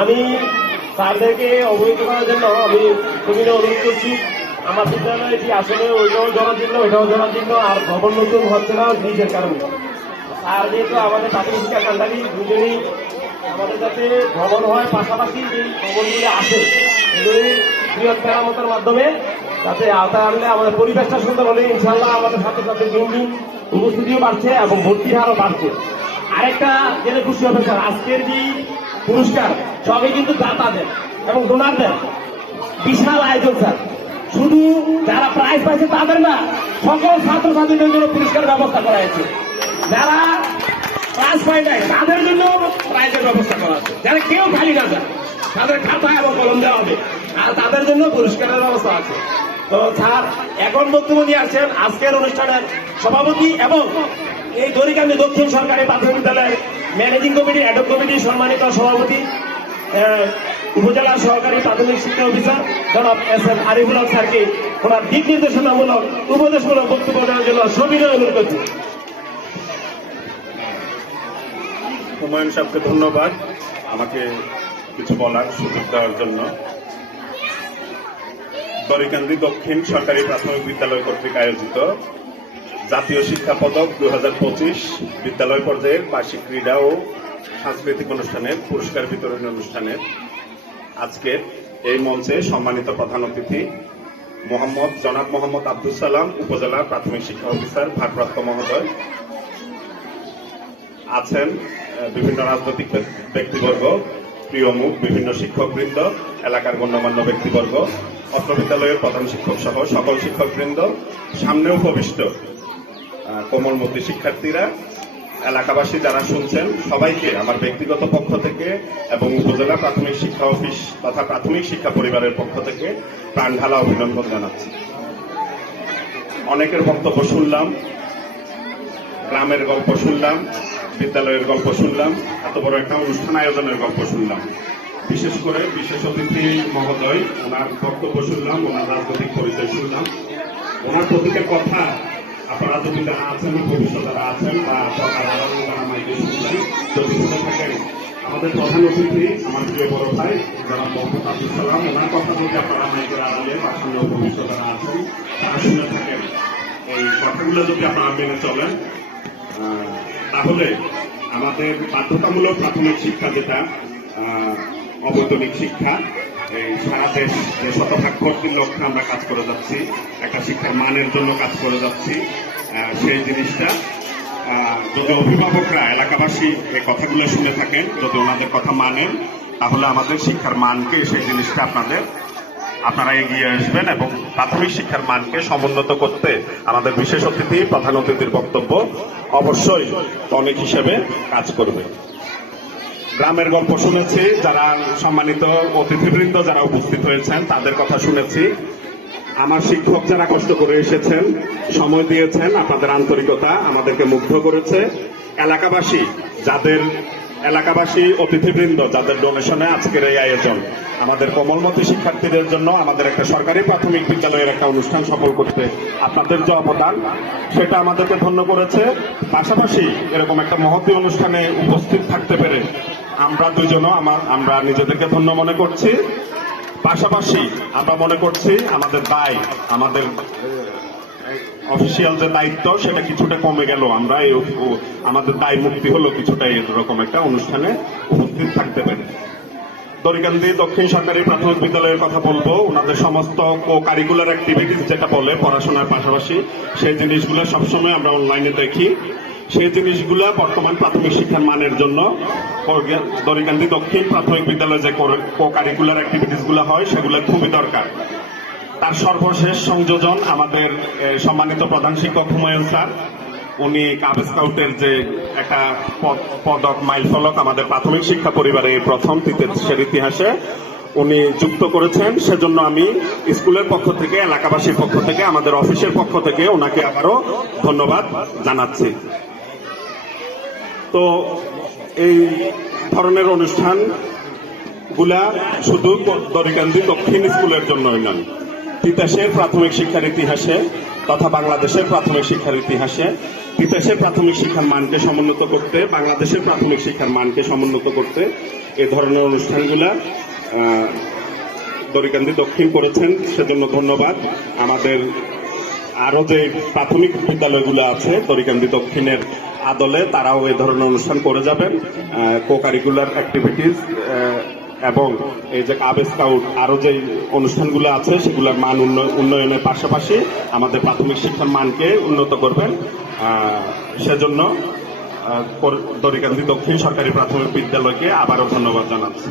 আমি স্যারদেরকে অবহিত করার জন্য আমি খুবই অনুরোধ করছি। আমার বিদ্যালয়টি আসলে ওইটাও জনাজীর্ণ ওইটাও জনাজীর্ণ আর ভবন নতুন হচ্ছে না ব্রিজের কারণে। আর যেহেতু আমাদের প্রাথমিক শিক্ষা কান্ডারি দুজনেই আমাদের যাতে ভবন হয় পাশাপাশি যে ভবনগুলি আসে এগুলি বৃহৎ মেরামতের মাধ্যমে যাতে আওতায় আনলে আমাদের পরিবেশটা সুন্দর হলে ইনশাল্লাহ আমাদের সাথে সাথে দিন দিন উপস্থিতিও বাড়ছে এবং ভর্তির হারও বাড়ছে। আরেকটা জেনে খুশি হবে স্যার, আজকের যে পুরস্কার, সবই কিন্তু দাতাদের এবং ডোনারদের বিশাল আয়োজন, স্যার। শুধু যারা প্রাইজ পাইছে তাদের না, সকল ছাত্রছাত্রীদের জন্য পুরস্কার ব্যবস্থা করা হয়েছে। যারা প্রাইজ পায় নাই, তাদের জন্য প্রাইজের ব্যবস্থা করা আছে যারা কেউ খালি না যায় তাদের খাতা এবং কলম দেওয়া হবে। আর তাদের জন্য পুরস্কারের ব্যবস্থা আছে। তো, স্যার, এখন বক্তব্য নিয়ে আসছেন আজকের অনুষ্ঠানের সভাপতি এবং এই দরিকান্দি দক্ষিণ সরকারি প্রাথমিক বিদ্যালয়ের ম্যানেজিং কমিটি অ্যাডক কমিটির সম্মানিত সভাপতি আহ, উপজেলা সহকারী প্রাথমিক শিক্ষা অফিসার জনাব এস এম আরিফুল হক স্যারকে ওনার দিক নির্দেশনামূলক উপদেশমূলক বক্তব্য দেওয়ার জন্য সবিনয় অনুরোধ করছি। হুমায়ুন সাহেবকে ধন্যবাদ আমাকে কিছু বলার সুযোগ দেওয়ার জন্য। দরিকান্দি দক্ষিণ সরকারি প্রাথমিক বিদ্যালয় কর্তৃক আয়োজিত জাতীয় শিক্ষা পদক দু হাজার পঁচিশ বিদ্যালয় পর্যায়ের বার্ষিক ক্রীড়া ও সাংস্কৃতিক অনুষ্ঠানের পুরস্কার বিতরণী অনুষ্ঠানের আজকে এই মঞ্চে সম্মানিত প্রধান অতিথি মোহাম্মদ জনাব মোহাম্মদ আব্দুল সালাম, উপজেলা প্রাথমিক শিক্ষা অফিসার, ভারপ্রাপ্ত মহোদয় আছেন বিভিন্ন রাজনৈতিক ব্যক্তিবর্গ, প্রিয় মুখ, বিভিন্ন শিক্ষকবৃন্দ, এলাকার গণ্যমান্য ব্যক্তিবর্গ, অত্র বিদ্যালয়ের প্রধান শিক্ষক সহ সকল শিক্ষকবৃন্দ, সামনে উপবিষ্ট। কোমলমতি শিক্ষার্থীরা, এলাকাবাসী যারা শুনছেন, সবাইকে আমার ব্যক্তিগত পক্ষ থেকে এবং উপজেলা প্রাথমিক শিক্ষা অফিস তথা প্রাথমিক শিক্ষা পরিবারের পক্ষ থেকে প্রাণ ঢালা অভিনন্দন জানাচ্ছি। অনেকের বক্তব্য শুনলাম, গ্রামের গল্প শুনলাম, বিদ্যালয়ের গল্প শুনলাম, এত বড় একটা অনুষ্ঠান আয়োজনের গল্প শুনলাম। বিশেষ করে বিশেষ অতিথি মহোদয়, ওনার বক্তব্য শুনলাম, ওনার রাজনৈতিক পরিচয় শুনলাম। ওনার প্রতিটা কথা আপনারা যদি যারা আছেন ভবিষ্যৎ যারা আছেন বা যদি শুনে থাকেন, আমাদের প্রধান অতিথি, আমার প্রিয় বড় ভাই, যারা মোহাম্মদ আব্দুল সালাম, ওনার কথা বলতে আপনারা মাইকের আড়ালে বা সামনে ভবিষ্যৎ যারা আছেন, তারা শুনে থাকেন। এই কথাগুলো যদি আপনারা মেনে চলেন তাহলে আমাদের বাধ্যতামূলক প্রাথমিক শিক্ষা যেটা অবৈতনিক শিক্ষা এই সারা দেশ যে শতভাগ ভর্তির লক্ষ্যে আমরা কাজ করে যাচ্ছি, একটা শিক্ষার মানের জন্য কাজ করে যাচ্ছি সেই জিনিসটা যদি অভিভাবকরা, এলাকাবাসী এই কথাগুলো শুনে থাকেন, যদি ওনাদের কথা মানেন, তাহলে আমাদের শিক্ষার মানকে সেই জিনিসটা আপনাদের, আপনারা এগিয়ে আসবেন এবং প্রাথমিক শিক্ষার মানকে সমুন্নত করতে আমাদের বিশেষ অতিথি, প্রধান অতিথির বক্তব্য অবশ্যই টনিক হিসেবে কাজ করবে। গ্রামের গল্প শুনেছি, যারা সম্মানিত অতিথিবৃন্দ যারা উপস্থিত হয়েছেন, তাদের কথা শুনেছি। আমার শিক্ষক যারা কষ্ট করে এসেছেন, সময় দিয়েছেন, আপনাদের আন্তরিকতা আমাদেরকে মুগ্ধ করেছে। এলাকাবাসী, যাদের এলাকাবাসী অতিথিবৃন্দ, যাদের ডোনেশনে আজকের এই আয়োজন, আমাদের কোমলমতি শিক্ষার্থীদের জন্য আমাদের একটা সরকারি প্রাথমিক বিদ্যালয়ের একটা অনুষ্ঠান সফল করতে আপনাদের যে অবদান, সেটা আমাদেরকে ধন্য করেছে। পাশাপাশি এরকম একটা মহতী অনুষ্ঠানে উপস্থিত থাকতে পেরে আমরা দুজনও আমার, আমরা নিজেদেরকে ধন্য মনে করছি। পাশাপাশি আমরা মনে করছি আমাদের দায়, আমাদের অফিসিয়াল যে দায়িত্ব, সেটা কিছুটা কমে গেল। আমরা আমাদের দায় মুক্তি হলো কিছুটা এরকম একটা অনুষ্ঠানে উপস্থিত থাকতে পারি। দরিকান্দি দক্ষিণ সরকারি প্রাথমিক বিদ্যালয়ের কথা বলব। ওনাদের সমস্ত কো কারিকুলার অ্যাক্টিভিটিস যেটা বলে, পড়াশোনার পাশাপাশি, সেই জিনিসগুলো সবসময় আমরা অনলাইনে দেখি। সেই জিনিসগুলো বর্তমান প্রাথমিক শিক্ষার মানের জন্য দরিকান্দি দক্ষিণ প্রাথমিক বিদ্যালয়ে যে কো কারিকুলার অ্যাক্টিভিটিসগুলো হয়, সেগুলো খুবই দরকার। তার সর্বশেষ সংযোজন আমাদের সম্মানিত প্রধান শিক্ষক হুমায়ুন স্যার। উনি কাব স্কাউটের যে একটা পদ- পদক মাইল ফলক আমাদের প্রাথমিক শিক্ষা পরিবারে প্রথম তৃতীয় ইতিহাসে উনি যুক্ত করেছেন। সেজন্য আমি স্কুলের পক্ষ থেকে, এলাকাবাসীর পক্ষ থেকে, আমাদের অফিসের পক্ষ থেকে ওনাকে আবারও ধন্যবাদ জানাচ্ছি। তো এই ধরনের অনুষ্ঠানগুলা শুধু দরিকান্দি দক্ষিণ স্কুলের জন্যই নয়। তিতাসের প্রাথমিক শিক্ষার ইতিহাসে তথা বাংলাদেশের প্রাথমিক শিক্ষার ইতিহাসে তিতাসের প্রাথমিক শিক্ষার মানকে সমুন্নত করতে, বাংলাদেশের প্রাথমিক শিক্ষার মানকে সমুন্নত করতে এ ধরনের অনুষ্ঠানগুলা দরিকান্দি দক্ষিণ করেছেন। সেজন্য ধন্যবাদ। আমাদের আরও যে প্রাথমিক বিদ্যালয়গুলো আছে, দরিকান্দি দক্ষিণের আদলে তারাও এই ধরনের অনুষ্ঠান করে যাবেন কো কারিকুলার অ্যাক্টিভিটিস এবং এই যে কাব স্কাউট আরও যে অনুষ্ঠানগুলো আছে, সেগুলোর মান উন্ন- উন্নয়নের পাশাপাশি আমাদের প্রাথমিক শিক্ষার মানকে উন্নত করবেন। সেজন্য দরিকান্দি দক্ষিণ সরকারি প্রাথমিক বিদ্যালয়কে আবারও ধন্যবাদ জানাচ্ছি।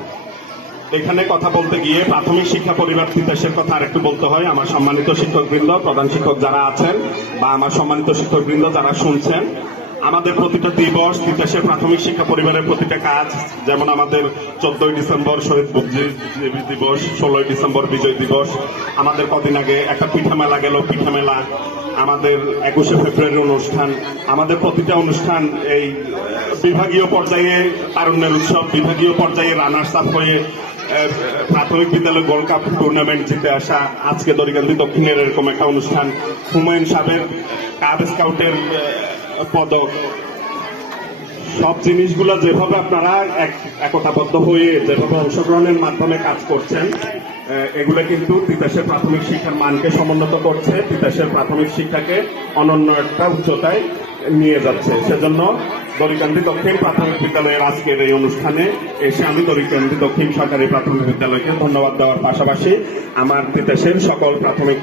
এখানে কথা বলতে গিয়ে প্রাথমিক শিক্ষা পরিবার তিতাসের কথা আরেকটু বলতে হয়। আমার সম্মানিত শিক্ষকবৃন্দ, প্রধান শিক্ষক যারা আছেন বা আমার সম্মানিত শিক্ষকবৃন্দ যারা শুনছেন আমাদের প্রতিটা দিবস, তিতাসের প্রাথমিক শিক্ষা পরিবারের প্রতিটা কাজ, যেমন আমাদের চোদ্দই ডিসেম্বর শহীদ বুদ্ধিজীবী দিবস, ষোলোই ডিসেম্বর বিজয় দিবস, আমাদের কদিন আগে একটা পিঠা মেলা গেল, পিঠা মেলা। আমাদের একুশে ফেব্রুয়ারি অনুষ্ঠান। আমাদের প্রতিটা অনুষ্ঠান এই বিভাগীয় পর্যায়ে তারুণ্যের উৎসব, বিভাগীয় পর্যায়ে রানার্স আপ হয়ে প্রাথমিক বিদ্যালয় গোল্ড কাপ টুর্নামেন্ট জিতে আসা, আজকে দরিকান্দি দক্ষিণের এরকম একটা অনুষ্ঠান। হুমায়ুন সাহেবের কাব স্কাউটের পদক সব জিনিসগুলো যেভাবে আপনারা এক- একতাবদ্ধ হয়ে যেভাবে অংশগ্রহণের মাধ্যমে কাজ করছেন এগুলো কিন্তু তিতাসের প্রাথমিক শিক্ষার মানকে সমুন্নত করছে। তিতাসের প্রাথমিক শিক্ষাকে অনন্য একটা উচ্চতায় নিয়ে যাচ্ছে। সেজন্য দরিকান্দি দক্ষিণ প্রাথমিক বিদ্যালয়ের আজকের এই অনুষ্ঠানে এসে আমি দরিকান্দি দক্ষিণ সরকারি প্রাথমিক বিদ্যালয়কে ধন্যবাদ দেওয়ার পাশাপাশি আমার তিতাসের সকল প্রাথমিক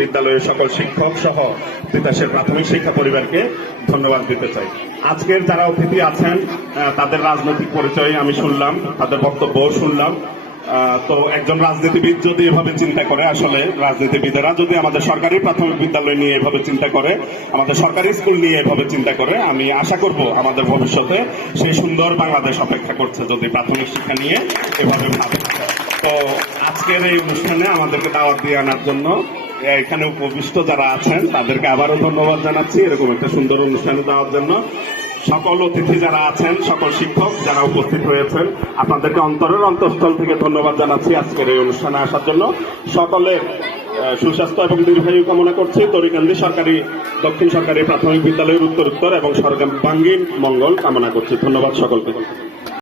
বিদ্যালয়ের সকল শিক্ষক সহ তিতাসের প্রাথমিক শিক্ষা পরিবারকে ধন্যবাদ দিতে চাই। আজকের যারা অতিথি আছেন তাদের রাজনৈতিক পরিচয় আমি শুনলাম, তাদের বক্তব্য শুনলাম। তো একজন রাজনীতিবিদ যদি এভাবে চিন্তা করে, আসলে রাজনীতিবিদেরা যদি আমাদের সরকারি প্রাথমিক বিদ্যালয় নিয়ে এভাবে চিন্তা করে, আমাদের সরকারি স্কুল নিয়ে এভাবে চিন্তা করে, আমি আশা করব আমাদের ভবিষ্যতে সেই সুন্দর বাংলাদেশ অপেক্ষা করছে যদি প্রাথমিক শিক্ষা নিয়ে এভাবে ভাবে। তো আজকের এই অনুষ্ঠানে আমাদেরকে দাওয়াত দিয়ে আনার জন্য এখানে উপবিষ্ট যারা আছেন, তাদেরকে আবারও ধন্যবাদ জানাচ্ছি এরকম একটা সুন্দর অনুষ্ঠানে দেওয়ার জন্য। সকল অতিথি যারা আছেন, সকল শিক্ষক যারা উপস্থিত হয়েছেন, আপনাদেরকে অন্তরের অন্তঃস্থল থেকে ধন্যবাদ জানাচ্ছি আজকের এই অনুষ্ঠানে আসার জন্য। সকলের সুস্বাস্থ্য এবং দীর্ঘায়ু কামনা করছি। তরিকান্দি সরকারি, দক্ষিণ সরকারি প্রাথমিক বিদ্যালয়ের উত্তর উত্তর এবং সরকার বাঙ্গিন মঙ্গল কামনা করছি। ধন্যবাদ সকলকে।